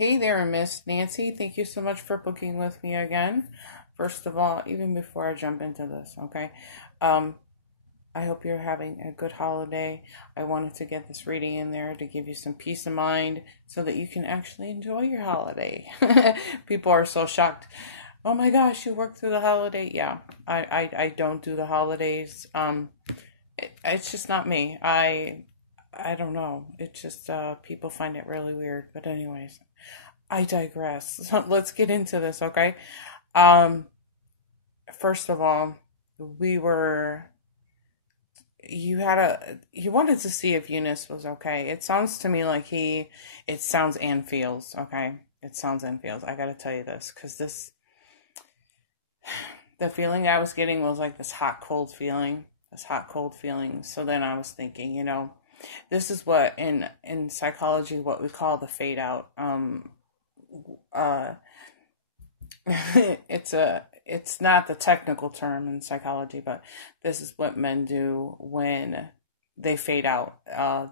Hey there, Miss Nancy. Thank you so much for booking with me again. First of all, even before I jump into this, okay? Um, I hope you're having a good holiday. I wanted to get this reading in there to give you some peace of mind so that you can actually enjoy your holiday. People are so shocked. Oh my gosh, you work through the holiday? Yeah, I don't do the holidays. It's just not me. I don't know. It's just people find it really weird. But anyways, I digress. So let's get into this, okay? Um, First of all, we were you wanted to see if Eunice was okay. It sounds to me like it sounds and feels, okay? It sounds and feels. I gotta tell you this, because the feeling I was getting was like this hot, cold feeling. So then I was thinking, this is what in psychology, what we call the fade out. Uh, it's not the technical term in psychology, but this is what men do when they fade out.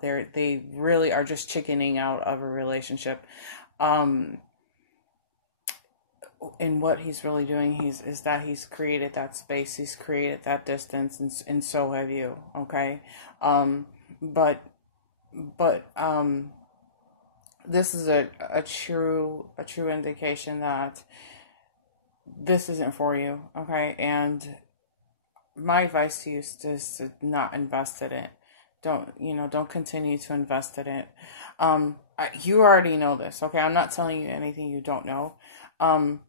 They really are just chickening out of a relationship. Um, and what he's really doing is that he's created that space, he's created that distance, and so have you. Okay, um, but but this is a true indication that this isn't for you, okay? And my advice to you is just to not invest in it. Don't continue to invest in it. You already know this, okay? I'm not telling you anything you don't know. Um,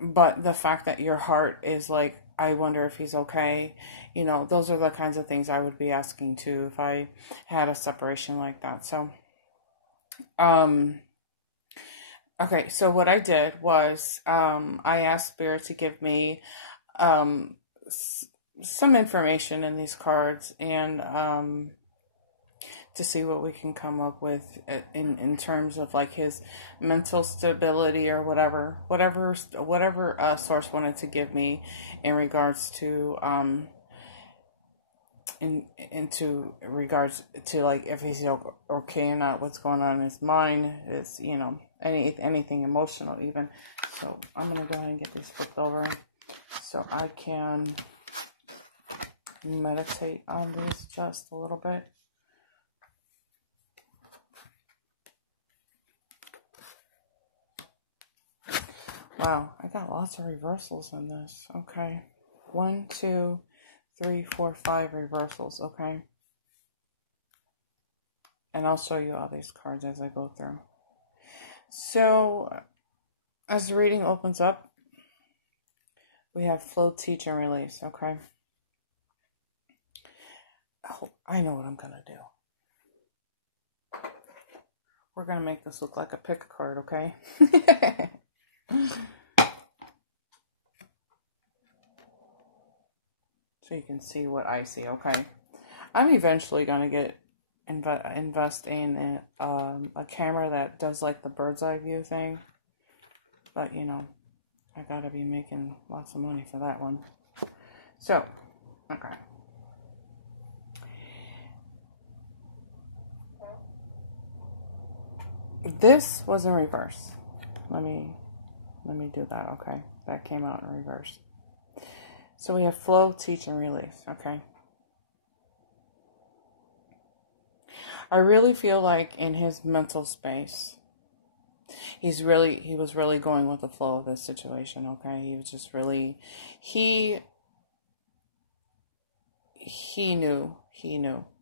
but the fact that your heart is like, I wonder if he's okay, those are the kinds of things I would be asking too if I had a separation like that. So, um, okay, so what I did was I asked Spirit to give me um, s- some information in these cards and to see what we can come up with in terms of like his mental stability or whatever source wanted to give me in regards to into regards to like if he's okay or not, what's going on in his mind, is anything emotional even. So I'm gonna go ahead and get these flipped over so I can meditate on these just a little bit. Wow, I got lots of reversals in this. Okay, 1, 2, 3, 4, 5 reversals. Okay, and I'll show you all these cards as I go through. So as the reading opens up, we have flow, teach, and release. Okay, oh, I know what I'm gonna do. We're gonna make this look like a pick a card. Okay. So you can see what I see. Okay, I'm eventually gonna invest in a camera that does like the bird's eye view thing, but I gotta be making lots of money for that one. So, okay, this was in reverse. Let me do that. Okay, that came out in reverse. So we have flow, teach, and release. Okay. I really feel like in his mental space, he was really going with the flow of this situation. Okay, he was just really he he knew.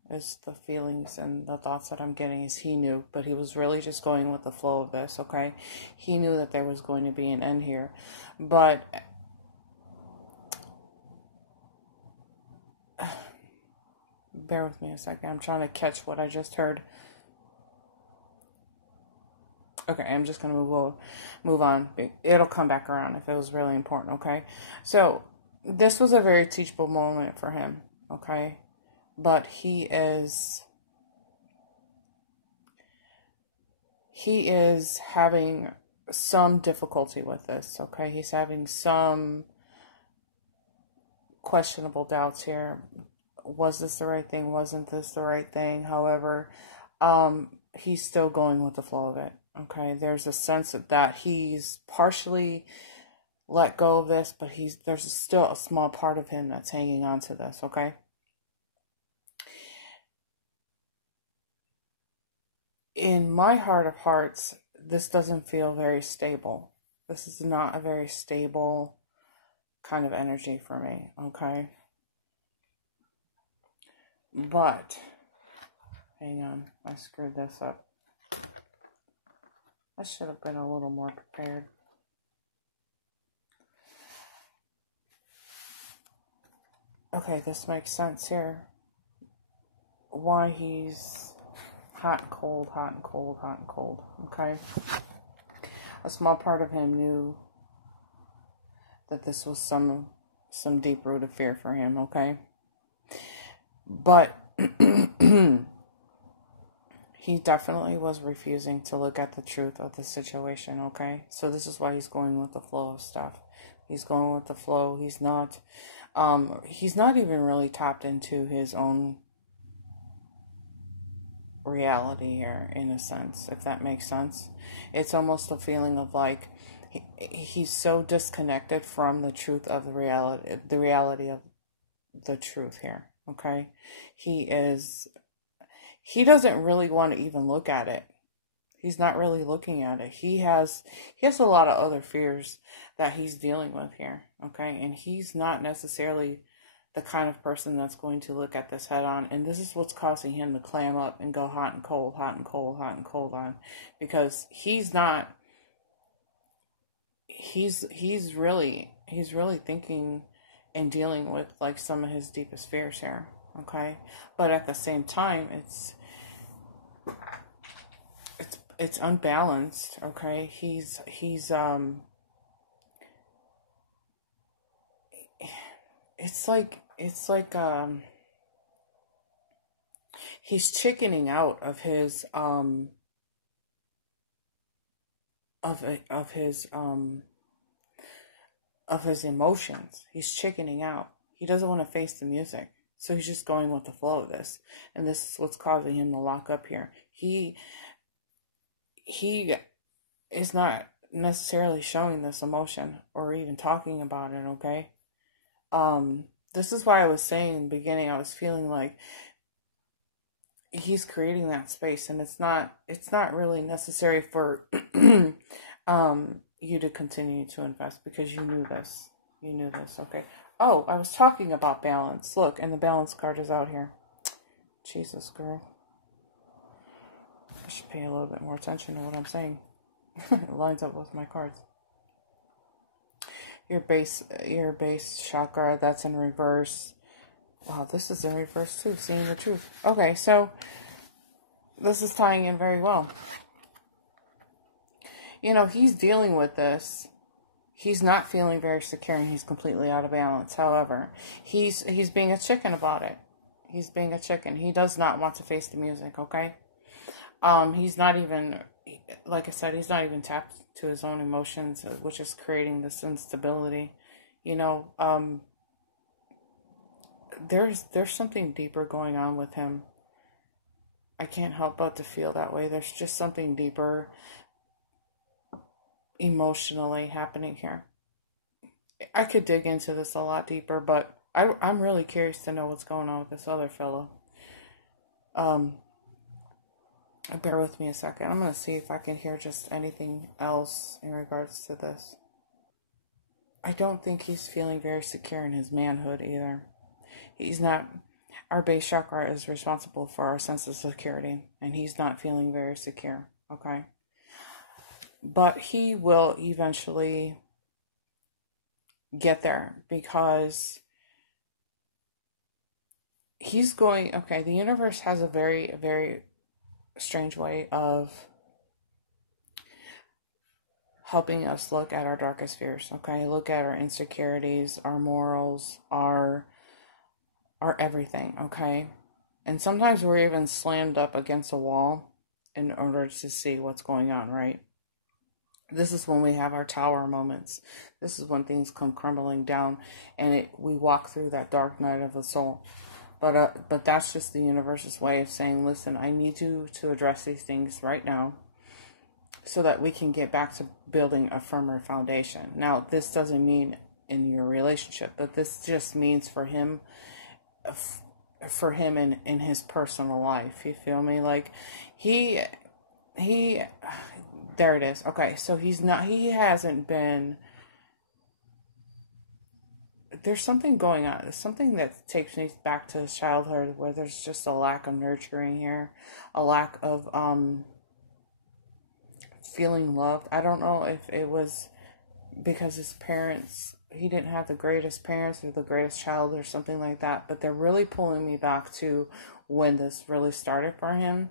It's the feelings and the thoughts that I'm getting is he knew, but he was really just going with the flow of this. Okay, he knew that there was going to be an end here, but bear with me a second. I'm trying to catch what I just heard. Okay, I'm just gonna move on. It'll come back around if it was really important. Okay, so this was a very teachable moment for him. Okay, but he is having some difficulty with this. Okay, he's having some questionable doubts here. Was this the right thing? Wasn't this the right thing? However, he's still going with the flow of it. Okay, there's a sense that he's partially let go of this, but there's still a small part of him that's hanging on to this, okay? In my heart of hearts, this doesn't feel very stable. This is not a very stable kind of energy for me, okay? But, hang on, I screwed this up. I should have been a little more prepared. Okay, this makes sense here. Why he's hot and cold, hot and cold, hot and cold, okay? A small part of him knew that this was some deep-rooted fear for him, okay? But he definitely was refusing to look at the truth of the situation, okay? So this is why he's going with the flow of stuff. He's going with the flow. He's not even really tapped into his own reality here, in a sense, if that makes sense. It's almost a feeling of like he's so disconnected from the truth of the reality of the truth here, okay? He doesn't really want to even look at it. He's not really looking at it. He has a lot of other fears that he's dealing with here, okay? And he's not necessarily the kind of person that's going to look at this head on. And this is what's causing him to clam up and go hot and cold, hot and cold, hot and cold on. Because he's really thinking and dealing with like some of his deepest fears here, okay? But at the same time, it's unbalanced, okay? It's like he's chickening out of his of his emotions. He's chickening out. He doesn't want to face the music. So he's just going with the flow of this. And this is what's causing him to lock up here. He is not necessarily showing this emotion or even talking about it, okay? This is why I was saying in the beginning, I was feeling like he's creating that space, and it's not really necessary for you to continue to invest because you knew this, okay? Oh, I was talking about balance. Look, and the balance card is out here. Jesus, girl, I should pay a little bit more attention to what I'm saying. It lines up with my cards. Your base chakra, that's in reverse. Wow, this is in reverse too, seeing the truth. Okay, so this is tying in very well. You know, he's dealing with this. He's not feeling very secure and he's completely out of balance. However, he's being a chicken about it. He's being a chicken. He does not want to face the music, okay? He's not even, like I said, he's not even tapped to his own emotions, which is creating this instability. You know, there's something deeper going on with him. I can't help but to feel that way. There's just something deeper emotionally happening here. I could dig into this a lot deeper, but I'm really curious to know what's going on with this other fellow. Bear with me a second. I'm going to see if I can hear just anything else in regards to this. I don't think he's feeling very secure in his manhood either. He's not. Our base chakra is responsible for our sense of security, and he's not feeling very secure, okay? But he will eventually get there because he's going, okay, the universe has a very, very strange way of helping us look at our darkest fears, okay? Look at our insecurities, our morals, our everything, okay? And sometimes we're even slammed up against a wall in order to see what's going on, right? This is when we have our tower moments. This is when things come crumbling down and we walk through that dark night of the soul. But that's just the universe's way of saying, listen, I need you to address these things right now. so that we can get back to building a firmer foundation. Now, this doesn't mean in your relationship, but this just means for him, in his personal life. You feel me? Like he there it is. Okay, so he hasn't been, there's something going on. There's something that takes me back to his childhood where there's just a lack of nurturing here, a lack of feeling loved. I don't know if it was because his parents, he didn't have the greatest parents or the greatest child or something like that, but they're really pulling me back to when this really started for him.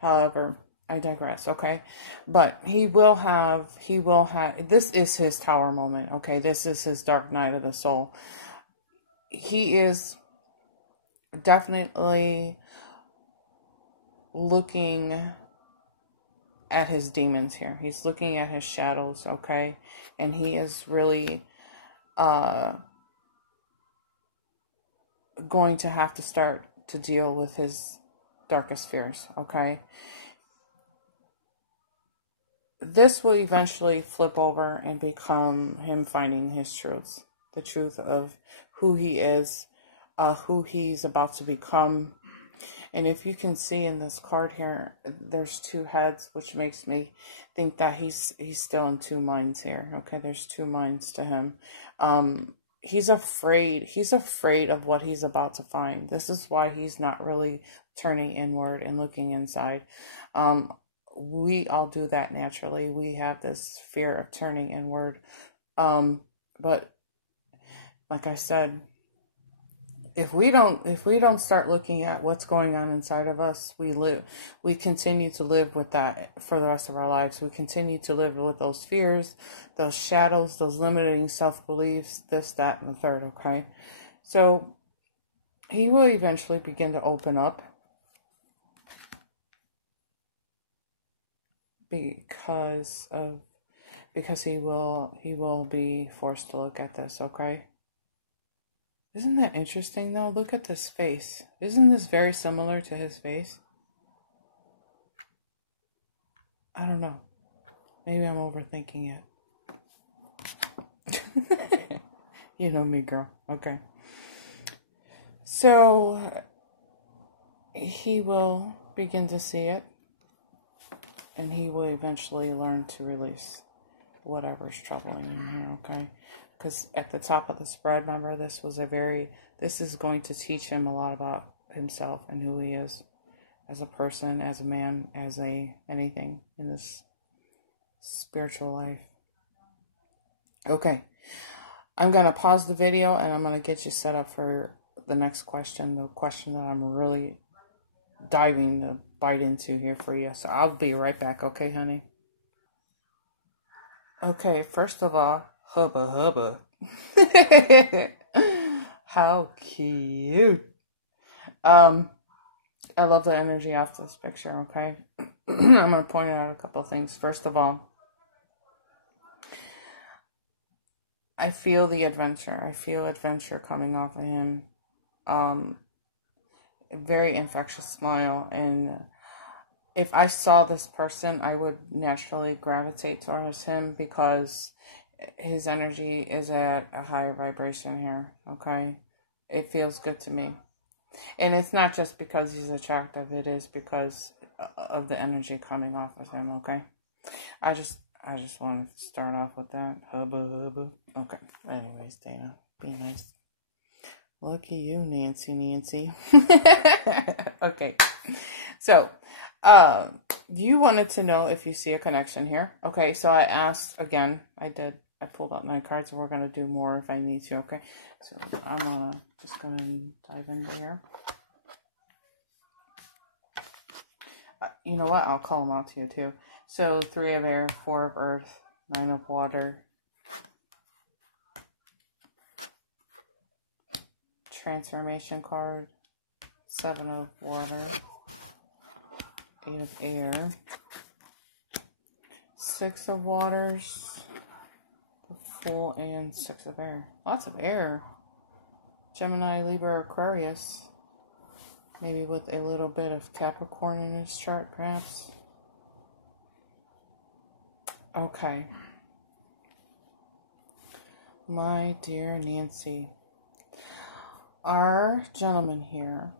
However, I digress, okay? But this is his tower moment, okay? This is his dark night of the soul. He is definitely looking at his demons here. He's looking at his shadows, okay? And he is really going to have to start to deal with his darkest fears, okay? This will eventually flip over and become him finding his truths. The truth of who he is, who he's about to become. And if you can see in this card here, there's two heads, which makes me think that he's still in two minds here. Okay, there's two minds to him. He's afraid of what he's about to find. This is why he's not really turning inward and looking inside. We all do that naturally. We have this fear of turning inward. But like I said, if we don't start looking at what's going on inside of us, we continue to live with that for the rest of our lives. We continue to live with those fears, those shadows, those limiting self-beliefs, this, that, and the third, okay? So he will eventually begin to open up because he will be forced to look at this, okay? Isn't that interesting though? Look at this face. Isn't this very similar to his face? I don't know. Maybe I'm overthinking it. You know me, girl. Okay. So he will begin to see it, and he will eventually learn to release whatever's troubling him here, okay? Because at the top of the spread, remember, this is going to teach him a lot about himself and who he is as a person, as a man, as anything in this spiritual life. Okay, I'm going to pause the video and I'm going to get you set up for the next question, the question that I'm really diving to bite into here for you. So I'll be right back, okay, honey? Okay, first of all, hubba hubba. How cute. I love the energy off this picture, okay? I'm going to point out a couple things. First of all, I feel the adventure. I feel adventure coming off of him. A very infectious smile. And if I saw this person, I would naturally gravitate towards him because his energy is at a higher vibration here, okay? It feels good to me. And it's not just because he's attractive, it is because of the energy coming off of him, okay? I just wanted to start off with that. Hubba hubba. Okay. Anyways, Dana, be nice. Lucky you, Nancy. Okay. So, you wanted to know if you see a connection here. Okay, so I asked again. I pulled out 9 cards, and we're going to do more if I need to, okay? So, I'm just going to dive in here. You know what? I'll call them out to you, too. So, 3 of air, 4 of earth, 9 of water. Transformation card, 7 of water, 8 of air, 6 of waters, the Fool, and 6 of air. Lots of air. Gemini, Libra, Aquarius. Maybe with a little bit of Capricorn in his chart, perhaps. Okay. My dear Nancy, our gentleman here,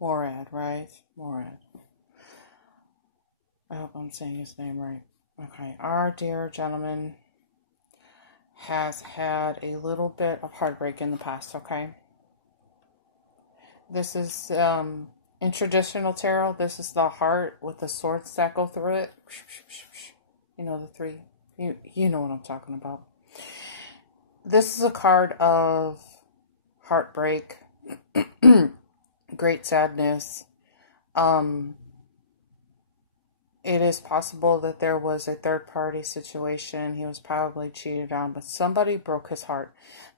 Morad, right? Morad. I hope I'm saying his name right. Okay. Our dear gentleman has had a little bit of heartbreak in the past, okay? This is, in traditional tarot, this is the heart with the swords that go through it. You know, the three. You know what I'm talking about. This is a card of heartbreak, great sadness. It is possible that there was a third-party situation. He was probably cheated on, but somebody broke his heart.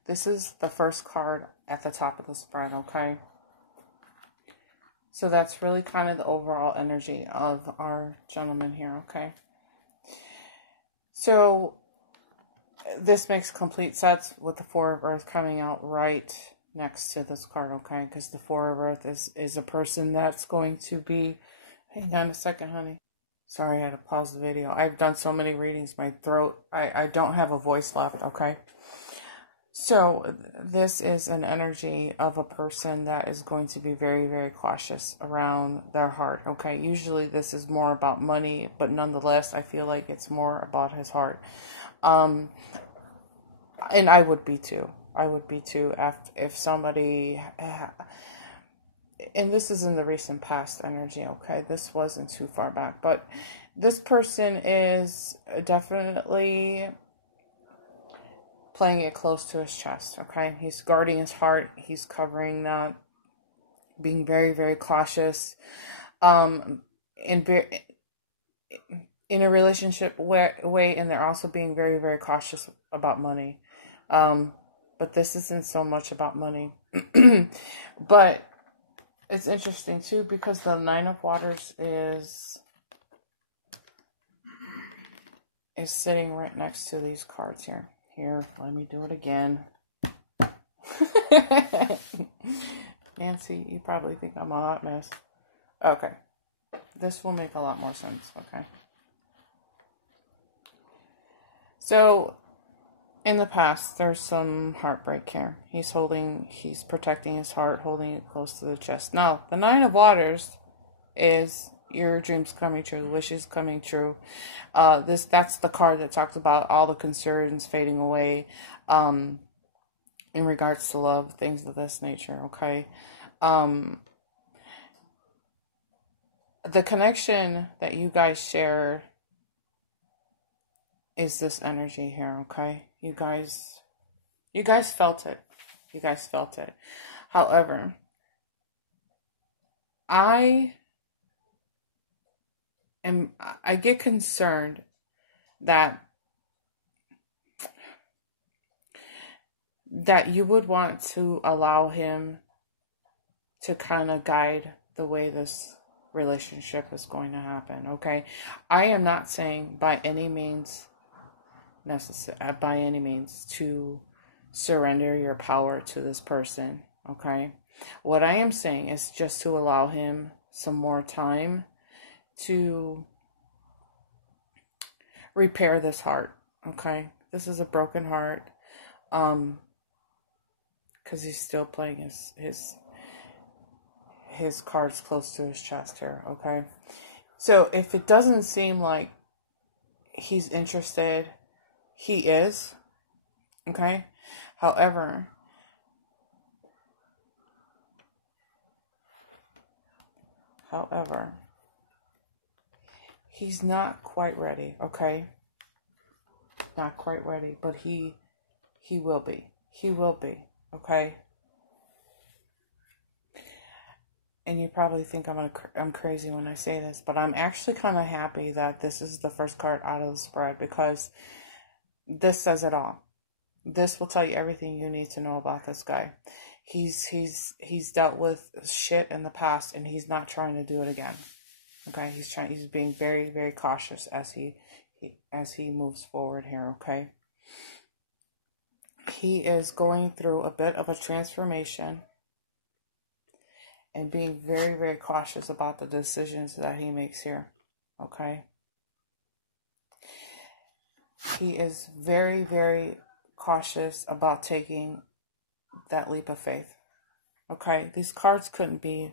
This is the first card at the top of the spread, okay? So that's really kind of the overall energy of our gentleman here, okay? So this makes complete sense with the Four of Earth coming out right next to this card, okay? Because the Four of Earth is a person that's going to be... Hang on a second, honey. Sorry, I had to pause the video. I've done so many readings, my throat, I don't have a voice left, okay? So, this is an energy of a person that is going to be very, very cautious around their heart, okay? Usually this is more about money, but nonetheless, I feel like it's more about his heart. And I would be too. I would be too if somebody... And this is in the recent past energy, okay? This wasn't too far back. But this person is definitely playing it close to his chest, okay? He's guarding his heart. He's covering that. Being very, very cautious. In a relationship way, and they're also being very, very cautious about money. But this isn't so much about money. But... it's interesting, too, because the Nine of Waters is sitting right next to these cards here. Here, let me do it again. Nancy, you probably think I'm a hot mess. Okay. This will make a lot more sense, okay? So... in the past, there's some heartbreak here. He's protecting his heart, holding it close to the chest. Now, the Nine of Waters is your dreams coming true, wishes coming true. That's the card that talks about all the concerns fading away, in regards to love, things of this nature, okay? The connection that you guys share is this energy here, okay? You guys felt it. You guys felt it. However, I get concerned that you would want to allow him to kind of guide the way this relationship is going to happen, okay? I am not saying by any means to surrender your power to this person, okay? What I am saying is just to allow him some more time to repair this heart, okay? This is a broken heart, because he's still playing his cards close to his chest here, okay? So if it doesn't seem like he's interested, he is, okay? However, he's not quite ready, okay? Not quite ready, but he will be. He will be, okay? And you probably think I'm crazy when I say this, but I'm actually kind of happy that this is the first card out of the spread, because this says it all. This will tell you everything you need to know about this guy. He's dealt with shit in the past, and he's not trying to do it again. Okay, he's being very, very cautious as he moves forward here, okay? He is going through a bit of a transformation and being very, very cautious about the decisions that he makes here. Okay. He is very, very cautious about taking that leap of faith. Okay. These cards couldn't be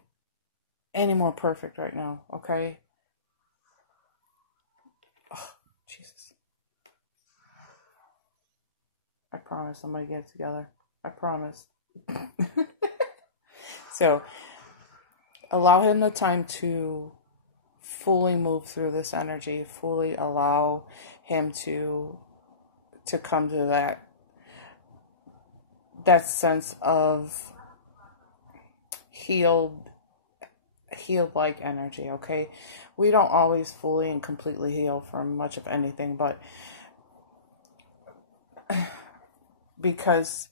any more perfect right now. Okay. Oh, Jesus. I promise I'm going to get it together. I promise. So allow him the time to fully move through this energy, fully allow him to come to that sense of healed like energy. Okay, we don't always fully and completely heal from much of anything, but because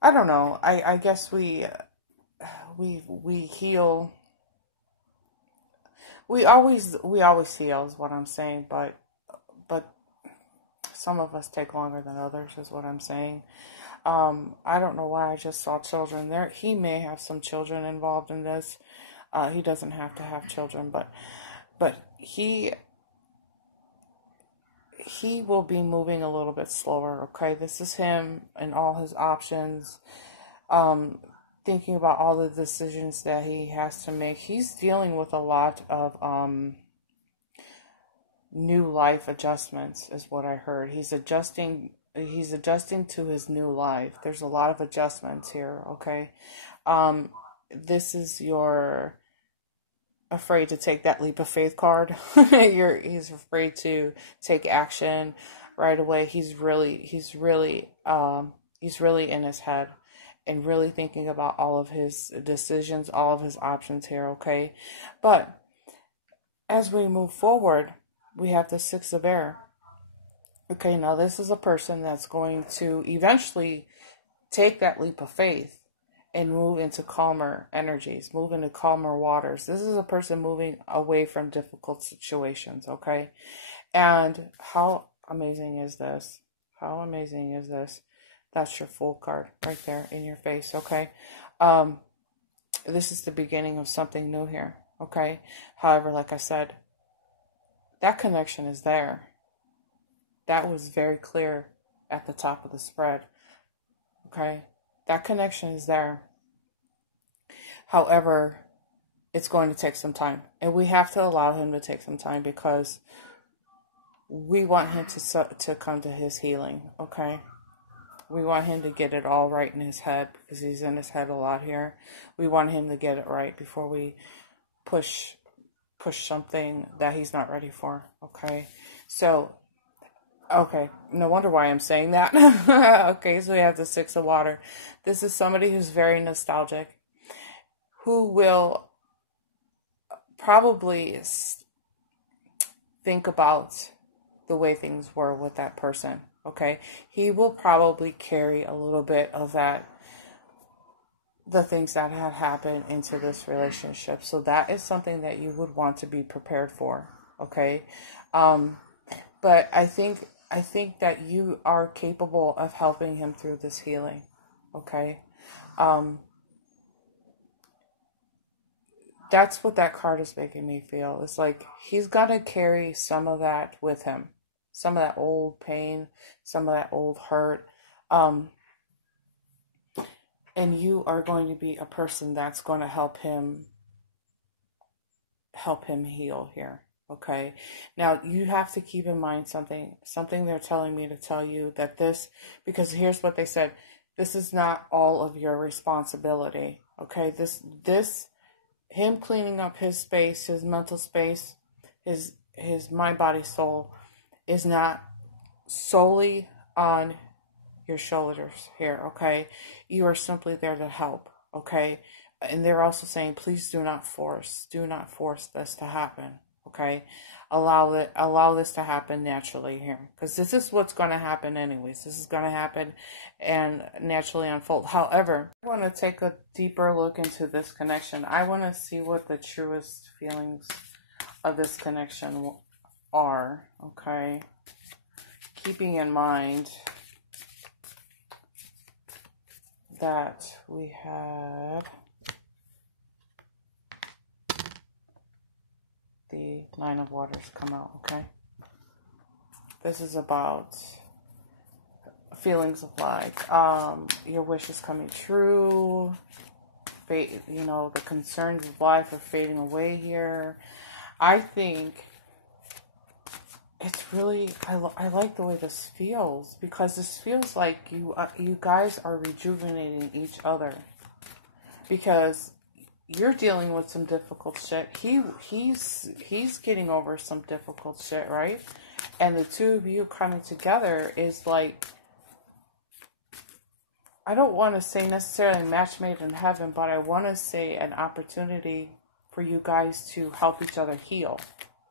I don't know, I guess we heal. We always heal is what I'm saying, but some of us take longer than others is what I'm saying. I don't know why I just saw children there. He may have some children involved in this. He doesn't have to have children, but he will be moving a little bit slower. Okay, this is him and all his options. Thinking about all the decisions that he has to make. He's dealing with a lot of new life adjustments is what I heard. He's adjusting to his new life. There's a lot of adjustments here, okay? This is your afraid to take that leap of faith card. He's afraid to take action right away. He's really in his head and really thinking about all of his decisions, all of his options here, okay? But as we move forward, we have the Six of Air. Okay, now this is a person that's going to eventually take that leap of faith and move into calmer energies, move into calmer waters. This is a person moving away from difficult situations, okay? And how amazing is this? How amazing is this? That's your Fool card right there in your face, okay? This is the beginning of something new here, okay? However, like I said, that connection is there. That was very clear at the top of the spread, okay? That connection is there. However, it's going to take some time. And we have to allow him to take some time because we want him to come to his healing, okay? We want him to get it all right in his head because he's in his head a lot here. We want him to get it right before we push something that he's not ready for, okay? So, okay, no wonder why I'm saying that. Okay, so we have the Six of Water. This is somebody who's very nostalgic, who will probably think about the way things were with that person, okay? He will probably carry a little bit of that, the things that had happened into this relationship. So that is something that you would want to be prepared for, okay? But I think that you are capable of helping him through this healing, okay? That's what that card is making me feel. It's like he's got to carry some of that with him. Some of that old pain, some of that old hurt. And you are going to be a person that's going to help him heal here. Okay. Now you have to keep in mind something they're telling me to tell you, that this, because here's what they said, this is not all of your responsibility. Okay. This, him cleaning up his space, his mental space, his mind, body, soul is not solely on your shoulders here, okay? You are simply there to help, okay? And they're also saying, please do not force this to happen, okay? Allow this to happen naturally here, because this is what's going to happen anyways. This is going to happen and naturally unfold. However, I want to take a deeper look into this connection. I want to see what the truest feelings of this connection are, okay? Keeping in mind that we have the Nine of Waters come out, okay? This is about feelings of like your wish is coming true. You know, the concerns of life are fading away here. I think it's really, I like the way this feels, because this feels like you guys are rejuvenating each other, because you're dealing with some difficult shit. He's getting over some difficult shit, right? And the two of you coming together is like, I don't want to say necessarily match made in heaven, but I want to say an opportunity for you guys to help each other heal.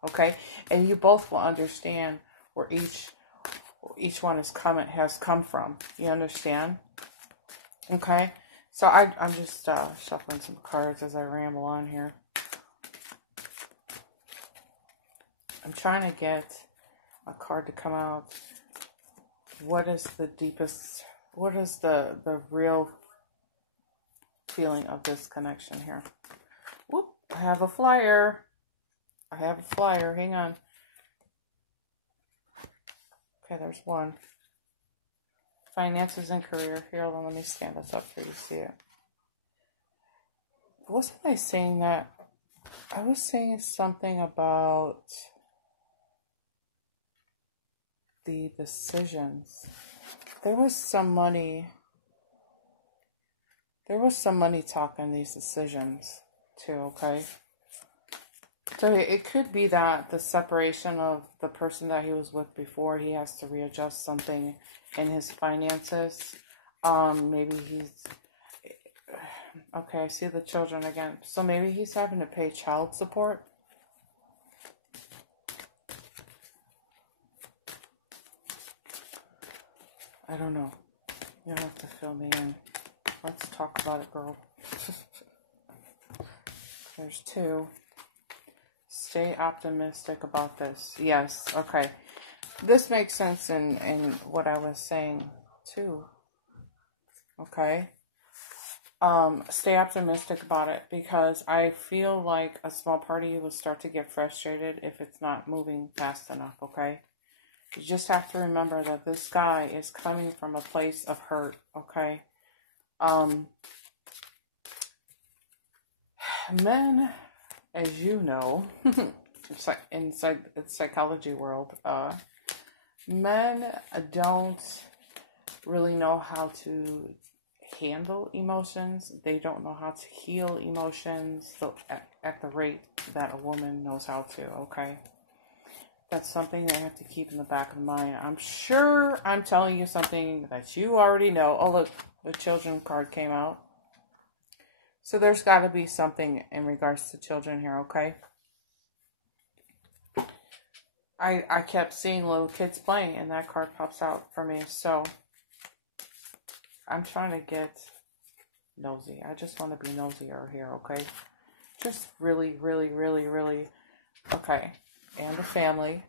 Okay? And you both will understand where each one has come from. You understand? Okay? So I'm just shuffling some cards as I ramble on here. I'm trying to get a card to come out. What is the deepest, what is the real feeling of this connection here? Whoop, I have a flyer. Hang on. Okay, there's one. Finances and career. Here, hold on, let me stand this up for you to see it. Wasn't I saying that? I was saying something about the decisions. There was some money talk in these decisions too, okay? So it could be that the separation of the person that he was with before, he has to readjust something in his finances. Maybe he's... Okay, I see the children again. So maybe he's having to pay child support. I don't know. You'll have to fill me in. Let's talk about it, girl. There's two. Stay optimistic about this. Yes, okay. This makes sense in what I was saying, too. Okay? Stay optimistic about it, because I feel like a small part of you will start to get frustrated if it's not moving fast enough, okay? You just have to remember that this guy is coming from a place of hurt, okay? Men, as you know, it's like inside the psychology world, men don't really know how to handle emotions. They don't know how to heal emotions at the rate that a woman knows how to, okay? That's something they have to keep in the back of the mind. I'm sure I'm telling you something that you already know. Oh, look, the children card came out. So there's got to be something in regards to children here, okay? I kept seeing little kids playing, and that card pops out for me. So I'm trying to get nosy. I just want to be nosier here, okay? Just really, really, really, really. Okay. And the family.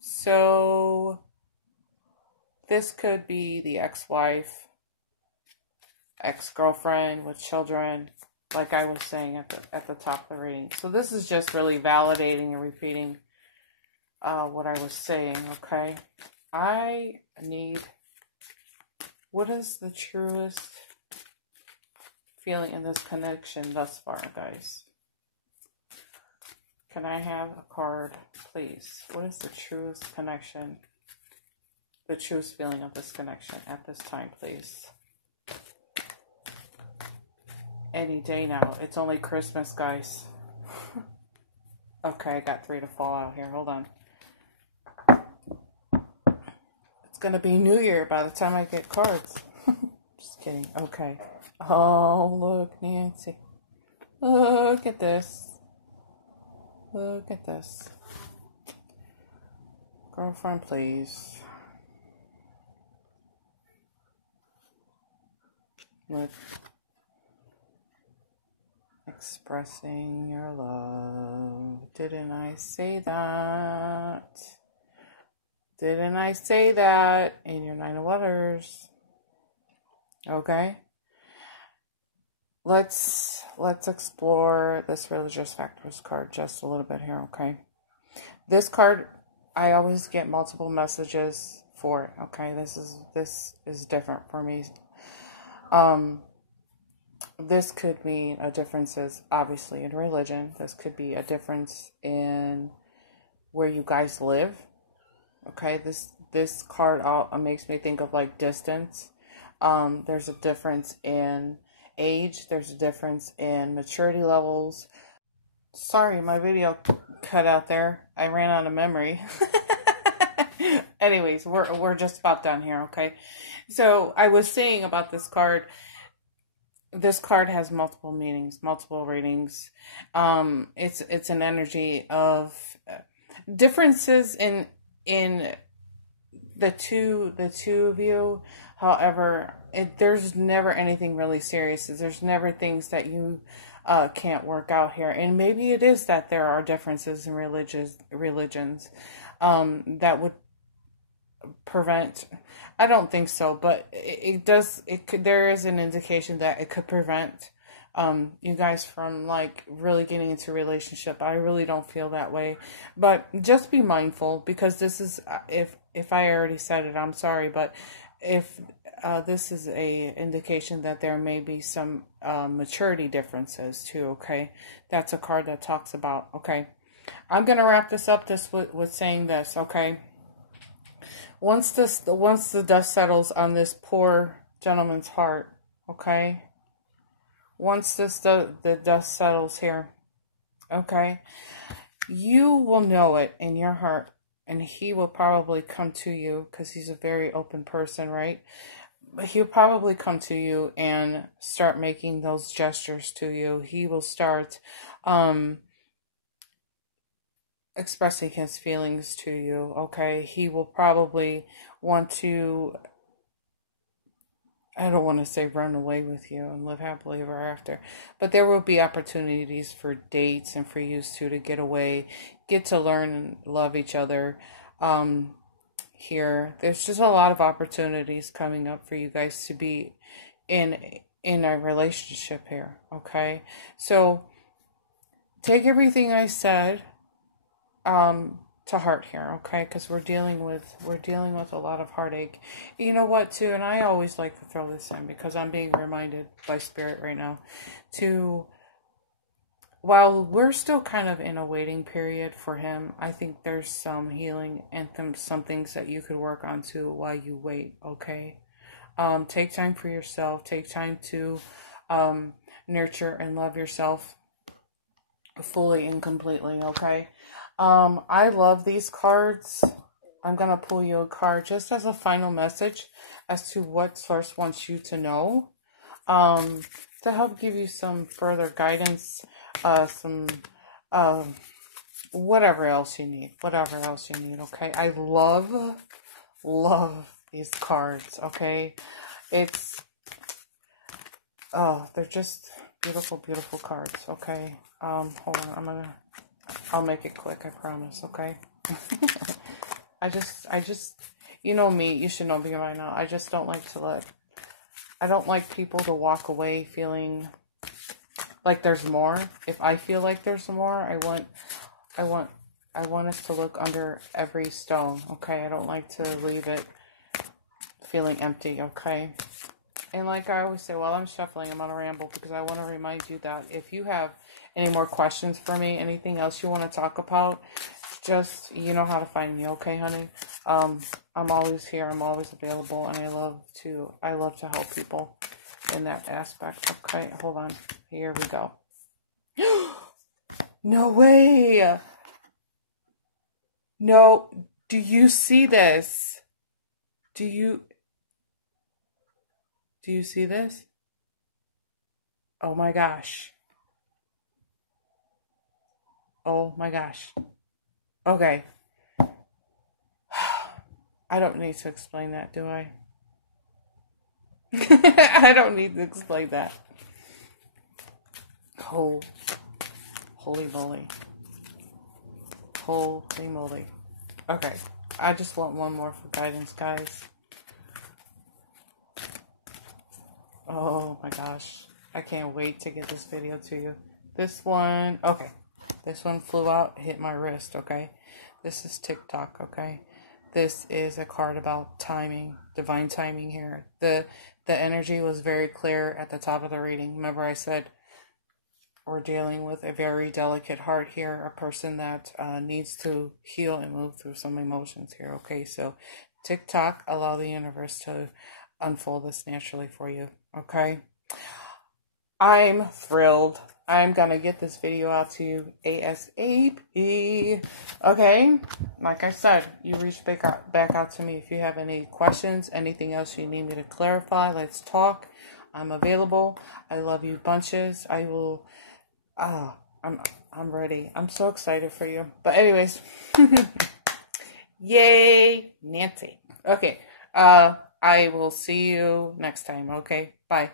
So this could be the ex-wife, ex-girlfriend with children, like I was saying at the top of the reading. So this is just really validating and repeating what I was saying, okay? I need... What is the truest feeling in this connection thus far, guys? Can I have a card, please? What is the truest connection, the truest feeling of this connection at this time, please? Any day now. It's only Christmas, guys. Okay, I got 3 to fall out here. Hold on. It's going to be New Year by the time I get cards. Just kidding. Okay. Oh, look, Nancy. Look at this. Look at this. Girlfriend, please. Look. Expressing your love. Didn't I say that? Didn't I say that in your 9 of Waters? Okay. let's explore this religious factors card just a little bit here, okay? This card, I always get multiple messages for it, okay? This is different for me. This could mean a differences, obviously, in religion. This could be a difference in where you guys live, okay? This card makes me think of like distance. There's a difference in age. There's a difference in maturity levels. Sorry, my video cut out there. I ran out of memory. Anyways, we're just about done here, okay? So I was saying about this card. This card has multiple meanings, multiple readings. It's an energy of differences in the two of you. However, there's never anything really serious. There's never things that you can't work out here. And maybe it is that there are differences in religions that would prevent. I don't think so, but it does. It could. There is an indication that it could prevent you guys from like really getting into a relationship. I really don't feel that way, but just be mindful, because this is if I already said it, I'm sorry, but if this is a indication that there may be some maturity differences too. Okay, that's a card that talks about. Okay, I'm gonna wrap this up with saying this. Okay. Once the dust settles on this poor gentleman's heart, okay? Once the dust settles here, okay? You will know it in your heart, and he will probably come to you, because he's a very open person, right? But he'll probably come to you and start making those gestures to you. He will start expressing his feelings to you, okay? He will probably want to, I don't want to say run away with you and live happily ever after, but there will be opportunities for dates and for you two to get away, get to learn and love each other. Here, there's just a lot of opportunities coming up for you guys to be in a relationship here, okay? So take everything I said to heart here, okay? Because we're dealing with a lot of heartache. You know what, too, and I always like to throw this in because I'm being reminded by Spirit right now to, while we're still kind of in a waiting period for him, I think there's some healing and some things that you could work on too while you wait, okay? Take time for yourself. Take time to nurture and love yourself fully and completely, okay? I love these cards. I'm going to pull you a card just as a final message as to what Source wants you to know. To help give you some further guidance, some, whatever else you need, okay? I love these cards, okay? They're just beautiful, beautiful cards, okay? Hold on, I'll make it quick, I promise, okay? I just, you know me, you should know me by now. I just don't like I don't like people to walk away feeling like there's more. If I feel like there's more, I want us to look under every stone, okay? I don't like to leave it feeling empty, okay? And like I always say, while I'm shuffling, I'm on a ramble because I want to remind you that if you have any more questions for me, anything else you want to talk about, just, you know how to find me, okay, honey? I'm always here. I'm always available, and I love to help people in that aspect. Okay, hold on. Here we go. No way. No. Do you see this? Do you see this? Oh my gosh. Oh my gosh. Okay. I don't need to explain that, do I? I don't need to explain that. Oh, holy moly. Holy moly. Okay. I just want one more for guidance, guys. Oh my gosh. I can't wait to get this video to you. This one, okay. This one flew out, hit my wrist, okay? This is TikTok, okay? This is a card about timing, divine timing here. The energy was very clear at the top of the reading. Remember I said we're dealing with a very delicate heart here, a person that needs to heal and move through some emotions here, okay? So TikTok, allow the universe to unfold this naturally for you, okay? I'm thrilled. I'm gonna get this video out to you ASAP. Okay? Like I said, you reach back out to me if you have any questions, anything else you need me to clarify. Let's talk. I'm available. I love you bunches. I will I'm ready. I'm so excited for you. But anyways, yay, Nancy. Okay. I will see you next time, okay? Bye.